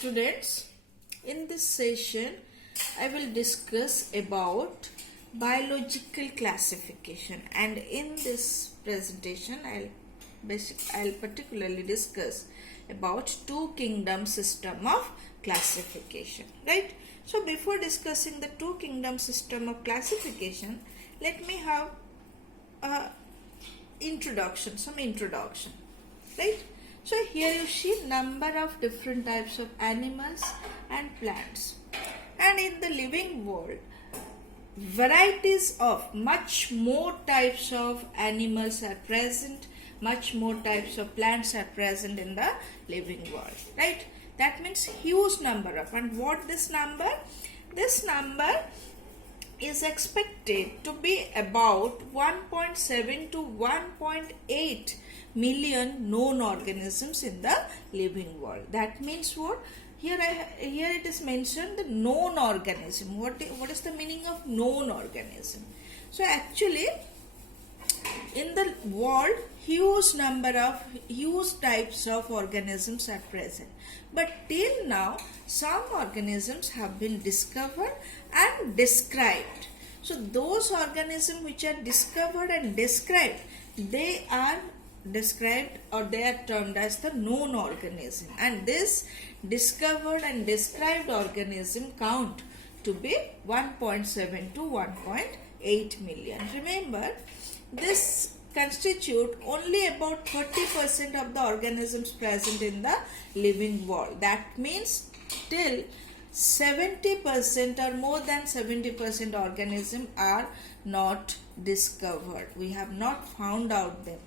Students, in this session I will discuss about biological classification, and in this presentation I'll particularly discuss about two kingdom system of classification, right? So before discussing the two kingdom system of classification, let me have some introduction, right? So here you see number of different types of animals and plants, and in the living world varieties of much more types of animals are present, much more types of plants are present in the living world, right? That means huge number of, and what this number is expected to be about 1.7 to 1.8 million known organisms in the living world. That means what? Here it is mentioned the known organism. What is the meaning of known organism? So actually in the world huge types of organisms are present, but till now some organisms have been discovered and described. So those organisms which are discovered and described, they are described or they are termed as the known organism, and this discovered and described organism count to be 1.7 to 1.8 million. Remember, this constitute only about 30% of the organisms present in the living world. That means till 70% or more than 70% organisms are not discovered. We have not found out them,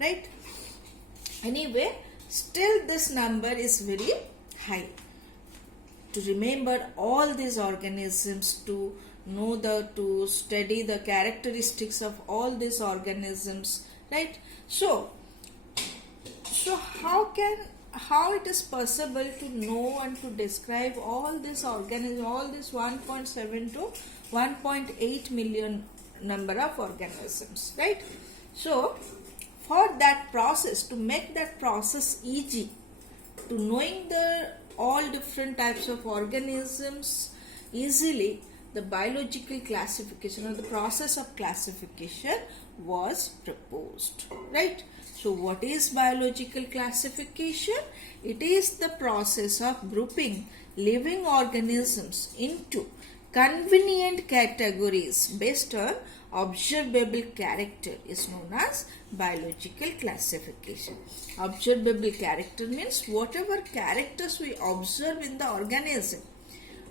right? Anyway, still this number is very high. To remember all these organisms, to study the characteristics of all these organisms, right? So how it is possible to know and to describe all these organisms, all this 1.7 to 1.8 million number of organisms, right? So for that process, to make that process easy, to knowing all different types of organisms easily, the biological classification or the process of classification was proposed, right? So what is biological classification? It is the process of grouping living organisms into convenient categories based on observable character is known as biological classification. Observable character means whatever characters we observe in the organism,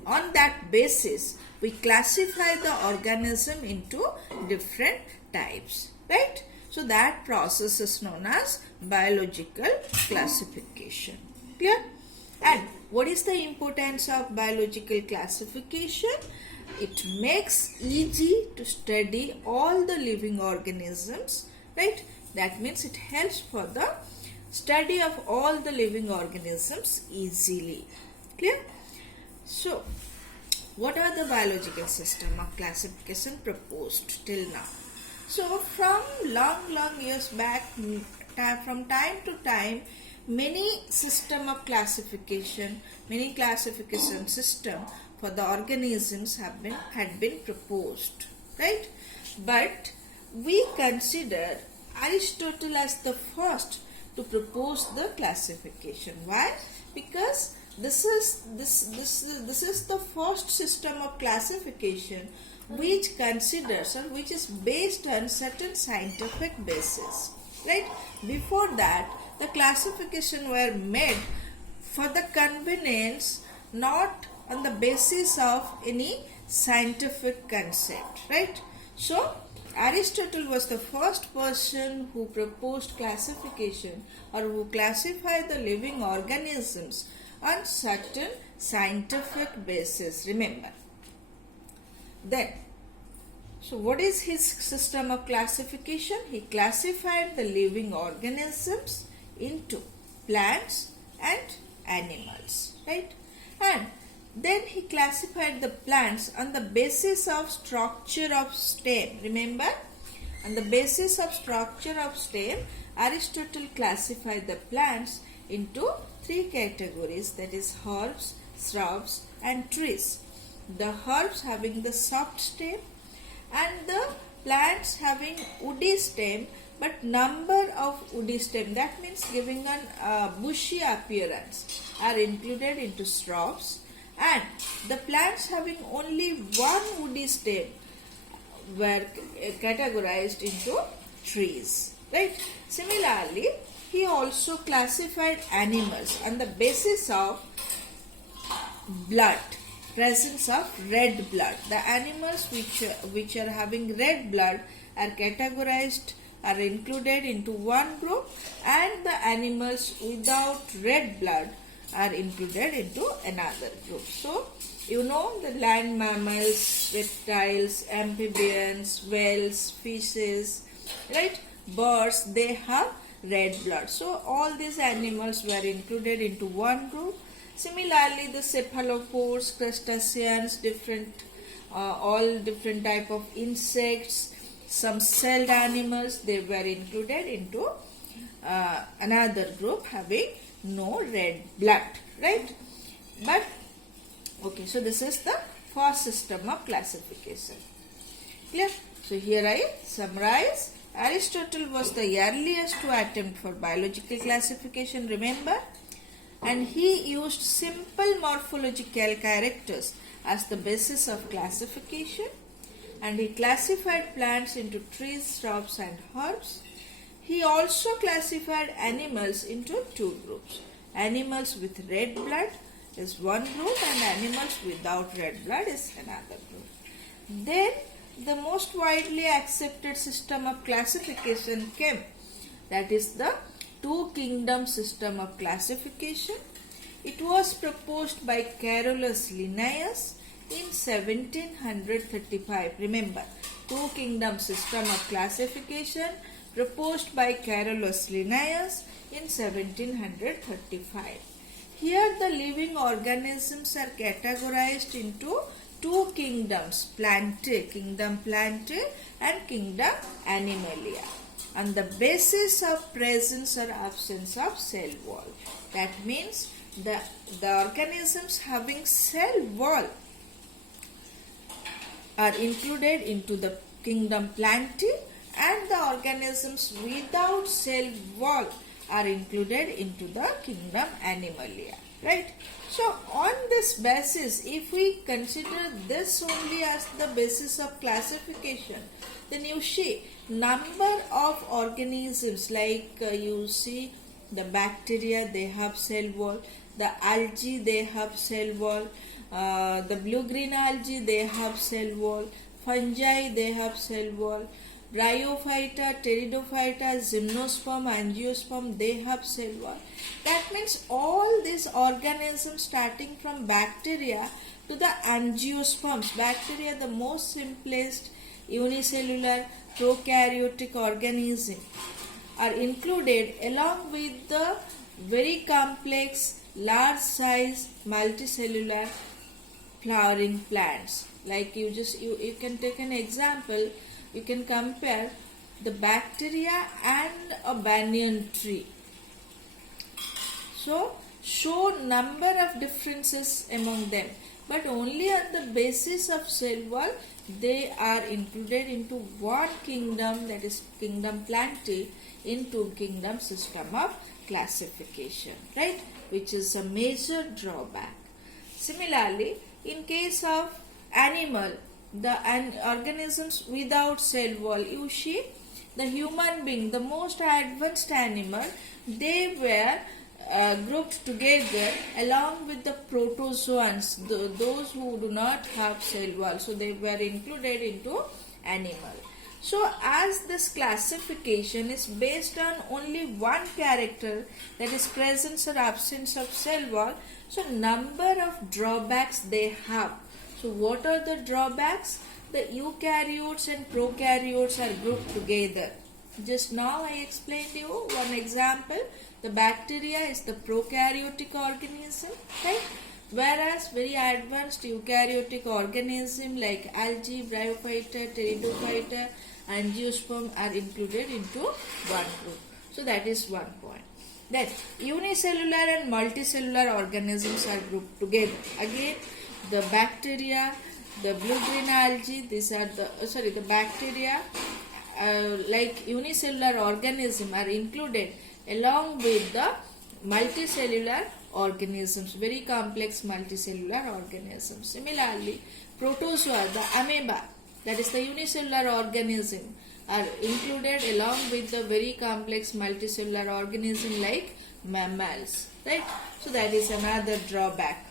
on that basis we classify the organism into different types, right? So that process is known as biological classification. Clear? And what is the importance of biological classification? It makes easy to study all the living organisms, right? That means it helps for the study of all the living organisms easily. Clear? So what are the biological system of classification proposed till now? So from long years back, from time to time, many classification system for the organisms had been proposed, right? But we consider Aristotle as the first to propose the classification. Why? Because this is the first system of classification which considers or which is based on certain scientific basis, right? Before that, the classification were made for the convenience, not on the basis of any scientific concept, right? So Aristotle was the first person who proposed classification or who classified the living organisms on certain scientific basis. Remember. Then, so what is his system of classification? He classified the living organisms into plants and animals, right? And then he classified the plants on the basis of structure of stem. Remember, on the basis of structure of stem, Aristotle classified the plants into three categories, that is herbs, shrubs and trees. The herbs having the soft stem and the plants having woody stem but number of woody stem, that means giving an bushy appearance, are included into shrubs, and the plants having only one woody stem were categorized into trees, right? Similarly, he also classified animals on the basis of blood, presence of red blood. The animals which are having red blood are categorized, are included into one group, and the animals without red blood are included into another group. So, you know, the land mammals, reptiles, amphibians, whales, fishes, right, birds, they have red blood. So, all these animals were included into one group. Similarly, the cephalopods, crustaceans, all different type of insects, some celled animals, they were included into another group having no red blood, right? But okay, so this is the first system of classification. Clear? So here I summarize. Aristotle was the earliest to attempt for biological classification, remember? And he used simple morphological characters as the basis of classification, and he classified plants into trees, shrubs and herbs. He also classified animals into two groups. Animals with red blood is one group and animals without red blood is another group. Then the most widely accepted system of classification came, that is the two kingdom system of classification. It was proposed by Carolus Linnaeus in 1735. Remember, two kingdom system of classification proposed by Carolus Linnaeus in 1735. Here the living organisms are categorized into two kingdoms, kingdom Plantae and kingdom Animalia, on the basis of presence or absence of cell wall. That means the organisms having cell wall are included into the kingdom Plantae, and the organisms without cell wall are included into the kingdom Animalia, right? So on this basis, if we consider this only as the basis of classification, then you see number of organisms, like you see the bacteria, they have cell wall, the algae, they have cell wall, the blue-green algae, they have cell wall, fungi, they have cell wall, bryophyta, pteridophyta, gymnosperm, angiosperm, they have cell wall. That means all these organisms starting from bacteria to the angiosperms. Bacteria, the most simplest unicellular prokaryotic organism, are included along with the very complex, large size, multicellular flowering plants. Like you can take an example. You can compare the bacteria and a banyan tree. So, show number of differences among them, but only on the basis of cell wall they are included into one kingdom, that is kingdom Plantae, into kingdom system of classification, right? Which is a major drawback. Similarly, in case of animal, the organisms without cell wall, you see the human being, the most advanced animal, they were grouped together along with the protozoans, those who do not have cell wall, so they were included into animal. So as this classification is based on only one character, that is presence or absence of cell wall, so number of drawbacks they have. So what are the drawbacks? The eukaryotes and prokaryotes are grouped together. Just now I explained you one example. The bacteria is the prokaryotic organism, right? Whereas very advanced eukaryotic organism like algae, bryophyta, pteridophyta, angiosperm are included into one group. So that is one point. Then unicellular and multicellular organisms are grouped together. Again, the bacteria, the blue-green algae, these are the bacteria like unicellular organism are included along with the multicellular organisms, very complex multicellular organisms. Similarly, protozoa, the amoeba, that is the unicellular organism, are included along with the very complex multicellular organism like mammals, right? So that is another drawback.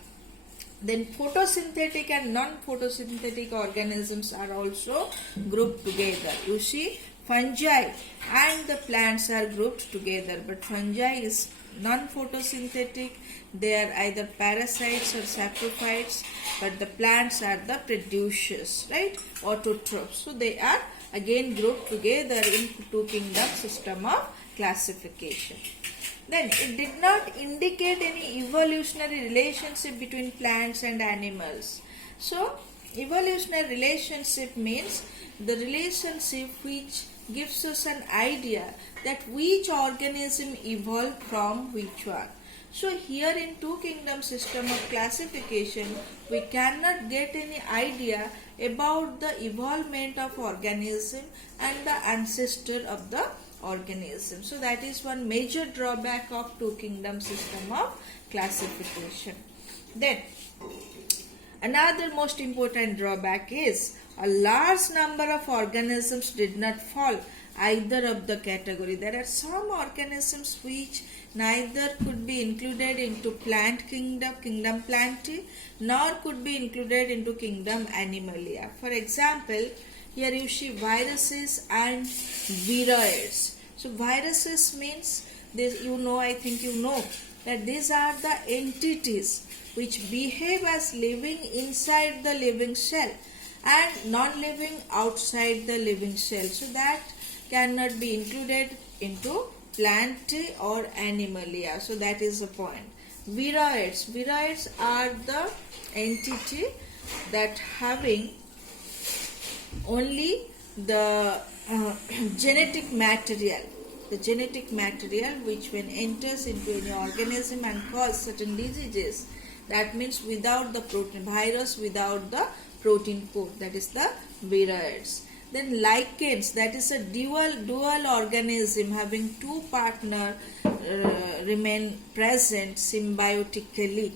Then photosynthetic and non-photosynthetic organisms are also grouped together. You see, fungi and the plants are grouped together, but fungi is non-photosynthetic. They are either parasites or saprophytes, but the plants are the producers, right? Autotrophs. So they are again grouped together in two kingdom system of classification. Then it did not indicate any evolutionary relationship between plants and animals. So evolutionary relationship means the relationship which gives us an idea that which organism evolved from which one. So here in two kingdom system of classification, we cannot get any idea about the evolvement of organism and the ancestor of the organism. So that is one major drawback of two kingdom system of classification. Then another most important drawback is a large number of organisms did not fall either of the category. There are some organisms which neither could be included into plant kingdom, kingdom Plantae, nor could be included into kingdom Animalia. For example, here you see viruses and viroids. So viruses means this, I think you know that these are the entities which behave as living inside the living cell and non-living outside the living cell. So that cannot be included into Plantae or Animalia. So that is the point. Viroids. Viroids are the entity that having only the genetic material. The genetic material which when enters into any organism and cause certain diseases, that means without the protein, virus without the protein code, that is the viroids. Then lichens, that is a dual organism having two partner remain present symbiotically.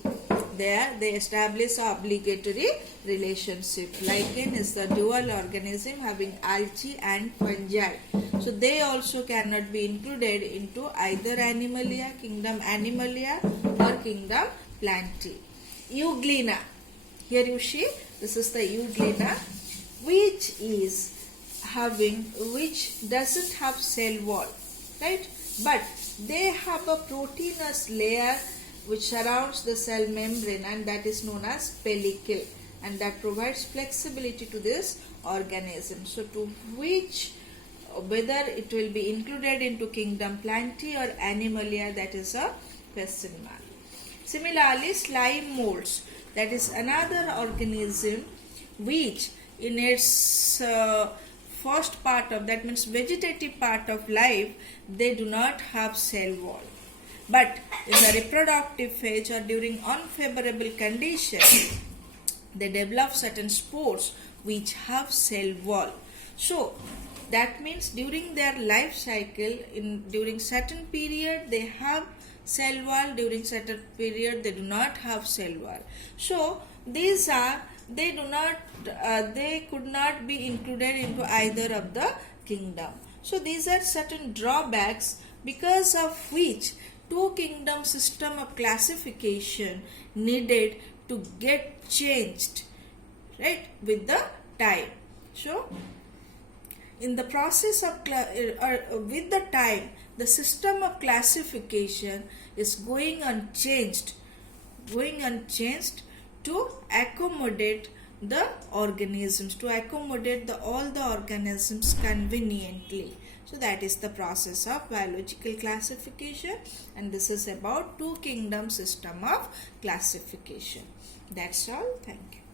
There they establish an obligatory relationship. Lichen is the dual organism having algae and fungi. So they also cannot be included into either Animalia, kingdom Animalia or kingdom Plantae. Euglena. Here you see, this is the euglena, which doesn't have cell wall, right? But they have a proteinous layer which surrounds the cell membrane, and that is known as pellicle, and that provides flexibility to this organism. So to which, whether it will be included into kingdom Plantae or Animalia, that is a question mark. Similarly, slime molds, that is another organism which in its first part of, that means vegetative part of life, they do not have cell wall. But in the reproductive phase or during unfavorable conditions, they develop certain spores which have cell wall. So that means during their life cycle, during certain period they have cell wall, during certain period they do not have cell wall. So these are, they could not be included into either of the kingdom. So these are certain drawbacks because of which two kingdom system of classification needed to get changed, right, with the time. So in the process of with the time, the system of classification is going unchanged to accommodate the organisms, to accommodate all the organisms conveniently. So that is the process of biological classification, and this is about two kingdom system of classification. That's all. Thank you.